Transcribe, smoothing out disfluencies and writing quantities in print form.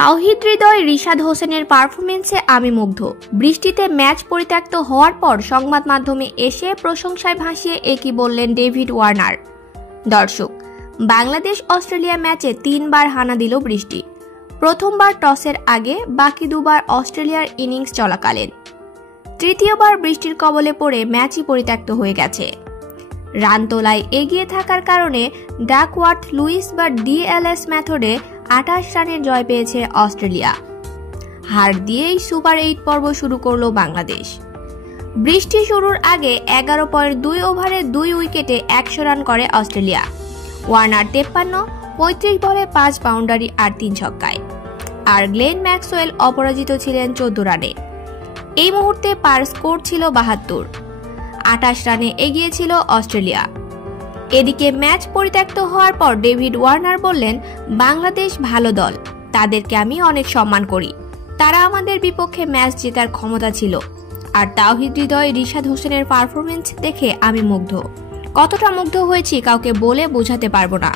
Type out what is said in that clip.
তাওহিদ হৃদয়, রিশাদ হোসেনের পারফরমেন্সে আমি মুগ্ধ। বৃষ্টিতে ম্যাচ পরিত্যক্ত হওয়ার পর সংবাদ মাধ্যমে এসে প্রশংসায় ভাসিয়ে একই বললেন ডেভিড ওয়ার্নার। দর্শক, বাংলাদেশ অস্ট্রেলিয়া ম্যাচে 3 বার হানা দিল বৃষ্টি। প্রথমবার টসের আগে, বাকি 2 বার অস্ট্রেলিয়ার ইনিংস চলাকালীন। তৃতীয়বার বৃষ্টির কবলে পড়ে ম্যাচই পরিত্যক্ত হয়ে গেছে। রান তোলায় এগিয়ে থাকার কারণে ডাকওয়ার্থ লুইস বা ডিএলএস মেথডে 28 রানের জয় পেয়েছে অস্ট্রেলিয়া। হার দিয়েই সুপার 8 পর্ব শুরু করল বাংলাদেশ। বৃষ্টি শুরুর আগে 11.2 ওভারে 2 উইকেটে 100 রান করে অস্ট্রেলিয়া। ওয়ার্নার 53, 35 বলে 5 বাউন্ডারি আর 3 ছক্কায়। আর গ্লেন ম্যাক্সওয়েল অপরাজিত ছিলেন 14 রানে। এই মুহূর্তে পার স্কোর ছিল 72। 28 রানে এগিয়ে ছিল অস্ট্রেলিয়া। এদিকে ম্যাচ পরিত্যক্ত হওয়ার পর ডেভিড ওয়ার্নার বললেন, বাংলাদেশ ভালো দল, তাদেরকে আমি অনেক সম্মান করি। তারা আমাদের বিপক্ষে ম্যাচ জেতার ক্ষমতা ছিল। আর তাওহিদ হৃদয়, রিশাদ হোসেনের পারফরমেন্স দেখে আমি মুগ্ধ। কতটা মুগ্ধ হয়েছি কাউকে বলে বোঝাতে পারবো না।